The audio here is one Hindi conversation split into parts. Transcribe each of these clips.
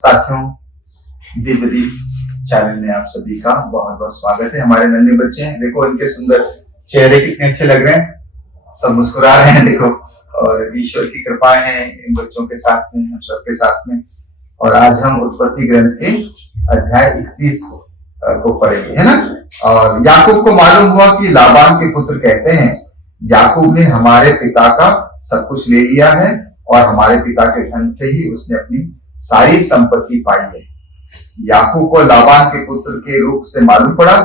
साथियों, दिव्यदीप चैनल में आप सभी का बहुत बहुत स्वागत है। हमारे नन्हे बच्चे हैं, देखो इनके सुंदर चेहरे कितने अच्छे लग रहे हैं, सब मुस्कुरा रहे हैं देखो। और ईश्वर की कृपाएं हैं इन बच्चों के साथ में, हम सबके साथ में। और आज हम उत्पत्ति ग्रंथ के अध्याय 31 को पढ़ेंगे, है ना। और याकूब को मालूम हुआ कि लाबान के पुत्र कहते हैं, याकूब ने हमारे पिता का सब कुछ ले लिया है और हमारे पिता के धन से ही उसने अपनी सारी संपत्ति पाई है। याकूब को लाबान के पुत्र के रूप से मालूम पड़ा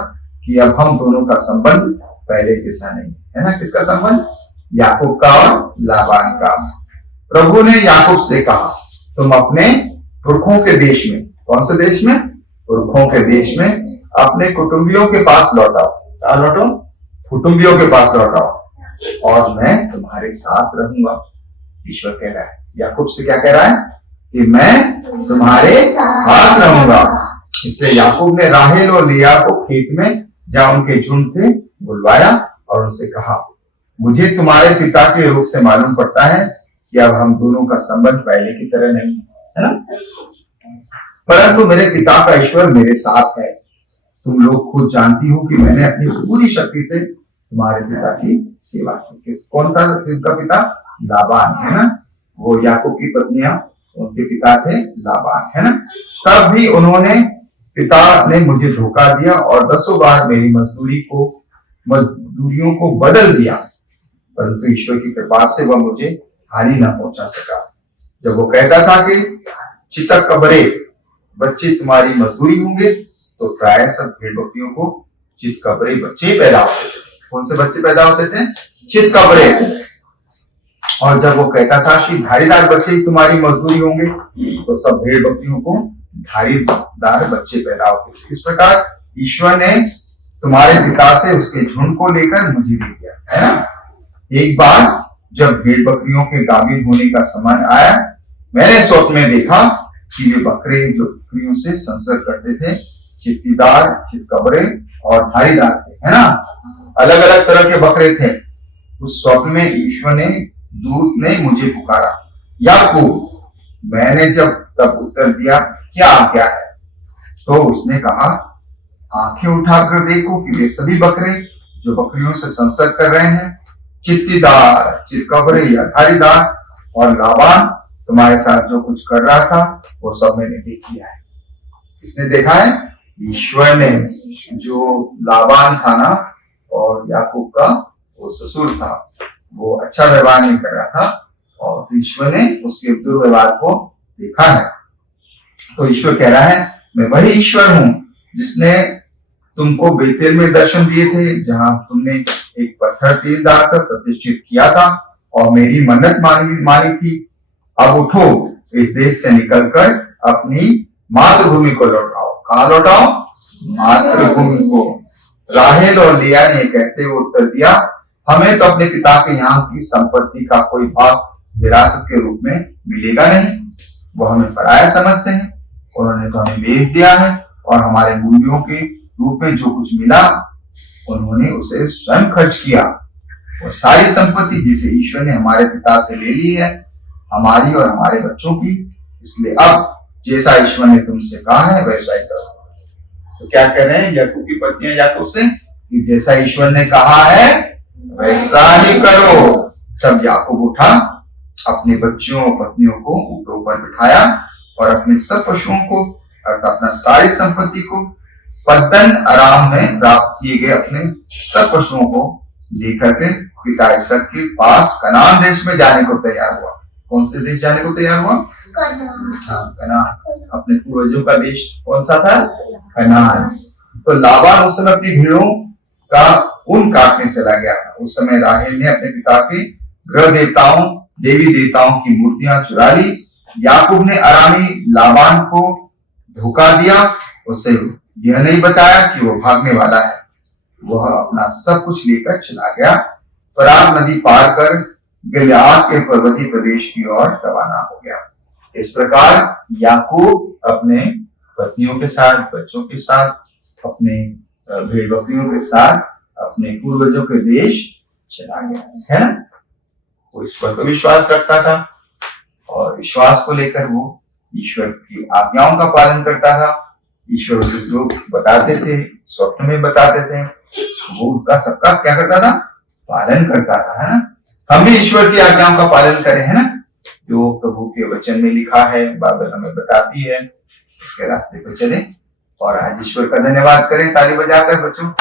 कि अब हम दोनों का संबंध पहले जैसा नहीं है ना। किसका संबंध? याकूब का और लाबान का। प्रभु ने याकूब से कहा, तुम अपने पुरखों के देश में, कौन से देश में? पुरखों के देश में अपने कुटुंबियों के पास लौटाओ। क्या लौटो? कुटुंबियों के पास लौटाओ और मैं तुम्हारे साथ रहूंगा। ईश्वर कह रहा है, याकूब से क्या कह रहा है? कि मैं तुम्हारे साथ रहूंगा। इसलिए याकूब ने राहेल और लिया को खेत में जहां उनके झुंड थे बुलवाया और उनसे कहा, मुझे तुम्हारे पिता के रूप से मालूम पड़ता है कि अब हम दोनों का संबंध पहले की तरह नहीं है ना, परंतु मेरे पिता का ईश्वर मेरे साथ है। तुम लोग खुद जानती हो कि मैंने अपनी पूरी शक्ति से तुम्हारे पिता की सेवा की। कौन था उनका पिता? लाबान, है ना। वो याकूब की पत्नियां उनके पिता थे लाबान, है ना। तब भी उन्होंने पिता ने मुझे धोखा दिया और 10 बार मेरी मजदूरियों को बदल दिया, परंतु ईश्वर की कृपा से वह मुझे हानि न पहुंचा सका। जब वो कहता था कि चितक कबरे बच्चे तुम्हारी मजदूरी होंगे, तो प्राय सब भेड़ बकरियों को चित कबरे बच्चे पैदा होते थे। कौन से बच्चे पैदा होते थे? चित कबरे। और जब वो कहता था कि धारीदार बच्चे ही तुम्हारी मजदूरी होंगे, तो सब भेड़ बकरियों को धारीदार बच्चे पैदा होते थे। इस प्रकार ईश्वर ने तुम्हारे पिता से उसके झुंड को लेकर मुझे दे दिया, है ना। एक बार जब भेड़ बकरियों के गाभिन होने का समय आया, मैंने स्वप्न में देखा कि वे बकरे जो बकरियों से संसर्ग करते थे, चित्तीदार, चितकबरे और धारीदार थे, है ना। अलग अलग तरह के बकरे थे। उस स्वप्न में ईश्वर ने दूत ने मुझे पुकारा, याकूब। मैंने जब तब उत्तर दिया, क्या आज्ञा है? तो उसने कहा, आंखें उठाकर देखो कि वे सभी बकरे जो बकरियों से संसर्ग कर रहे हैं, चित्तीदार, चितकबरे या धारीदार, और लाबान तुम्हारे साथ जो कुछ कर रहा था वो सब मैंने देख लिया है। किसने देखा है? ईश्वर ने। जो लाबान था ना, और याकूब का वो ससुर था, वो अच्छा व्यवहार नहीं कर रहा था और ईश्वर ने उसके दुर्व्यवहार को देखा है। तो ईश्वर कह रहा है, मैं वही ईश्वर हूं जिसने तुमको बेतेल में दर्शन दिए थे, जहां तुमने एक पत्थर तीर डालकर प्रतिष्ठित किया था और मेरी मन्नत मानी थी। अब उठो, इस देश से निकलकर अपनी मातृभूमि को लौटाओ। कहां लौटाओ? मातृभूमि को। राहेल और लिया ने कहते हुए उत्तर दिया, हमें तो अपने पिता के यहाँ की संपत्ति का कोई भाग विरासत के रूप में मिलेगा नहीं। वो हमें पराया समझते हैं, उन्होंने तो हमें बेच दिया है और हमारे मूल्यों के रूप में जो कुछ मिला उन्होंने उसे स्वयं खर्च किया। और सारी संपत्ति जिसे ईश्वर ने हमारे पिता से ले ली है, हमारी और हमारे बच्चों की। इसलिए अब जैसा ईश्वर ने तुमसे कहा है वैसा ही करो। तो क्या कह रहे हैं याकूब की पत्नियां याकूब से? कि जैसा ईश्वर ने कहा है वैसा ही करो। तब याकूब उठा, अपने बच्चों और पत्नियों को ऊँटों पर बिठाया और अपने सब पशुओं को अर्थात अपना सारी संपत्ति को पद्दन अराम में प्राप्त किए गए अपने सब पशुओं को लेकर के पिता इसक के पास कनान देश में जाने को तैयार हुआ। कौन से देश जाने को तैयार हुआ? कनान। अपने पूर्वजों का देश कौन सा था? कनान। तो लाबान उस समय अपनी भेड़ों का ऊन काटने चला गया। उस समय राहेल ने अपने पिता के ग्रह देवताओं, देवी देवताओं की मूर्तियां चुरा ली। याकूब ने अरामी लाबान को धोखा दिया, उसे यह नहीं बताया कि वो भागने वाला है। वह अपना सब कुछ लेकर चला गया, फरात नदी पार कर गिलाद के पर्वतीय प्रदेश की ओर रवाना हो गया। इस प्रकार याकूब अपने पत्नियों के साथ, बच्चों के साथ, अपने भेड़ बकरियों के साथ अपने पूर्वजों के देश चला गया, है ना। वो इस पर तो विश्वास रखता था और विश्वास को लेकर वो ईश्वर की आज्ञाओं का पालन करता था। ईश्वर उसे जो बताते थे, स्वप्न में बताते थे, वो उसका सबका क्या करता था, पालन करता था, है ना। हम भी ईश्वर की आज्ञाओं का पालन करें, है ना, जो प्रभु के वचन में लिखा है, बाइबल हमें बताती है, उसके रास्ते पर चले और आज ईश्वर का धन्यवाद करें ताली बजाकर बच्चों।